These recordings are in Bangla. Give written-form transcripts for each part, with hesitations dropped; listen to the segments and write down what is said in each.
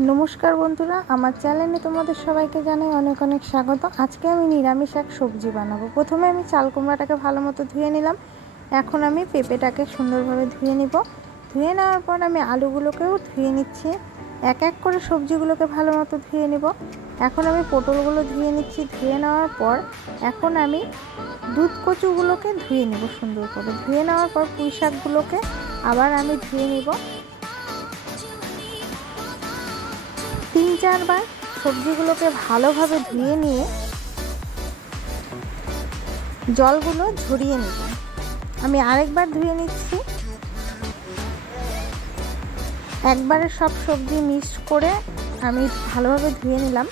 नमस्कार बंधुरा आमार चैनेले तोमादेर सबाइके जानाई अनेक अनेक स्वागत। आज के आमी निरामिष एक सब्जी बानाबो। प्रथमे आमी चाल कुमड़ाटाके भालो मतो धुए निलाम। एखन आमी पेঁপেটাকে सुंदरभावे धुए निब। धुए नेওয়ার पर आमी आलुगुलोकेও धुए निচ্छि। एक एक करे सब्जिगुलोके भालो मतो धुए निब। एखन आमी पटलगुलो धुए निচ্छि। धुए नेওয়ার पर एखन आमी दुधकचुगुलोके धुए निब सुंदर करे। धुए नेওয়ার पर पुঁই शाकगुलोके आबार आमी धुए निब। 3-4 बार सब्जिगुलोके भालोभावे धुए निये जलगुलो झरिये निब। आमी आरेकबार धुए निচ্ছি। एकबारे सब सब्जी मिक्स करे आमी भालोभावे धुए निलाम।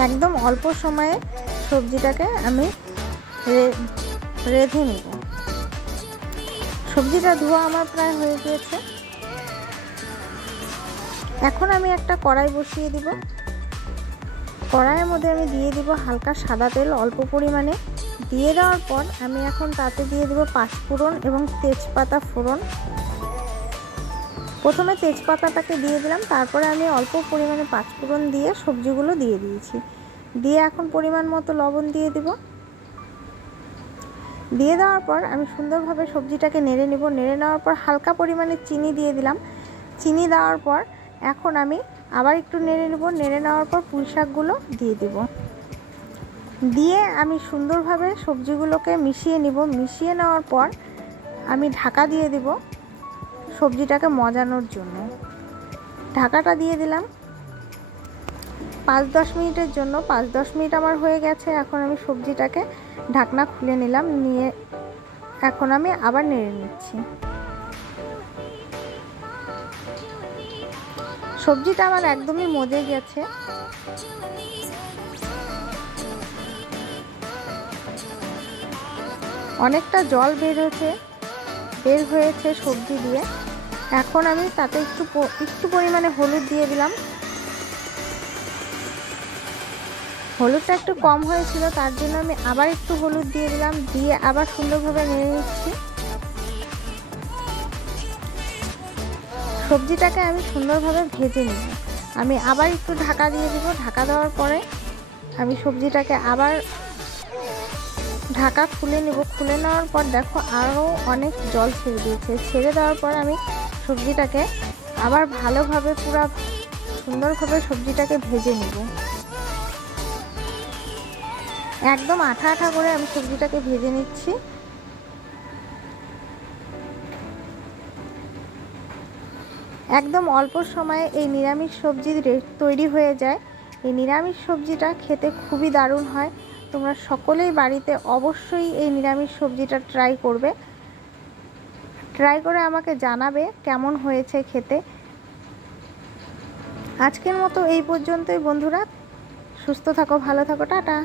एकदम अल्प समये सब्जिटाके आमी रेधे निब। सब्जिटा धोया आमार प्राय हये गिয়েছে। এখন আমি একটা কড়াই বসিয়ে দিব। কড়াইয়ের মধ্যে আমি দিয়ে দিব হালকা সাদা তেল অল্প পরিমাণে। দিয়ে দেওয়ার পর আমি এখন তাতে দিয়ে দেব পাঁচফোড়ন এবং তেজপাতা ফোড়ন। প্রথমে তেজপাতাটাকে দিয়ে দিলাম, তারপরে আমি অল্প পরিমাণে পাঁচফোড়ন দিয়ে সবজিগুলো দিয়ে দিয়েছি। দিয়ে এখন পরিমাণ মতো লবণ দিয়ে দিব। দিয়ে দেওয়ার পর আমি সুন্দরভাবে সবজিটাকে নেড়ে নেব। নেড়ে নেওয়ার পর হালকা পরিমাণে চিনি দিয়ে দিলাম। চিনি দেওয়ার পর এখন আমি আবার একটু নেড়ে নেব। নেড়ে নেওয়ার পর পুঁই শাকগুলো দিয়ে দেব। দিয়ে আমি সুন্দরভাবে সবজিগুলোকে মিশিয়ে নেব। মিশিয়ে নেওয়ার পর আমি ঢাকা দিয়ে দেব সবজিটাকে মজানোর জন্য। ঢাকাটা দিয়ে দিলাম 5-10 মিনিটের জন্য। 5-10 মিনিট আমার হয়ে গেছে। এখন আমি সবজিটাকে ঢাকনা খুলে নিলাম। নিয়ে এখন আমি আবার নেড়ে নিচ্ছি। সবজিটা আমার একদমই মজে গেছে। অনেকটা জল বের হয়েছে সবজি দিয়ে। এখন আমি তাতে একটু পরিমাণে হলুদ দিয়ে দিলাম। হলুদটা একটু কম হয়েছিল, তার জন্য আমি আবার একটু হলুদ দিয়ে দিলাম। দিয়ে আবার সুন্দরভাবে নেড়ে নিচ্ছি। সবজিটাকে আমি সুন্দরভাবে ভেজে নিব। আমি আবার একটু ঢাকা দিয়ে দিব। ঢাকা দেওয়ার পরে আমি সবজিটাকে আবার ঢাকা খুলে নেব। খুলে নেওয়ার পর দেখো আরও অনেক জল ছেড়ে দিয়েছে। ছেড়ে দেওয়ার পর আমি সবজিটাকে আবার ভালোভাবে পুরো সুন্দরভাবে সবজিটাকে ভেজে নেব। একদম আঠা আঠা করে আমি সবজিটাকে ভেজে নিচ্ছি। একদম অল্প সময়ে এই নিরামিষ সবজি তৈরি হয়ে যায়। এই নিরামিষ সবজিটা খেতে খুবই দারুণ হয়। তোমরা সকলেই বাড়িতে অবশ্যই এই নিরামিষ সবজিটা ট্রাই করবে। ট্রাই করে আমাকে জানাবে কেমন হয়েছে খেতে। আজকের মতো এই পর্যন্তই বন্ধুরা। সুস্থ থাকো, ভালো থাকো, টাটা।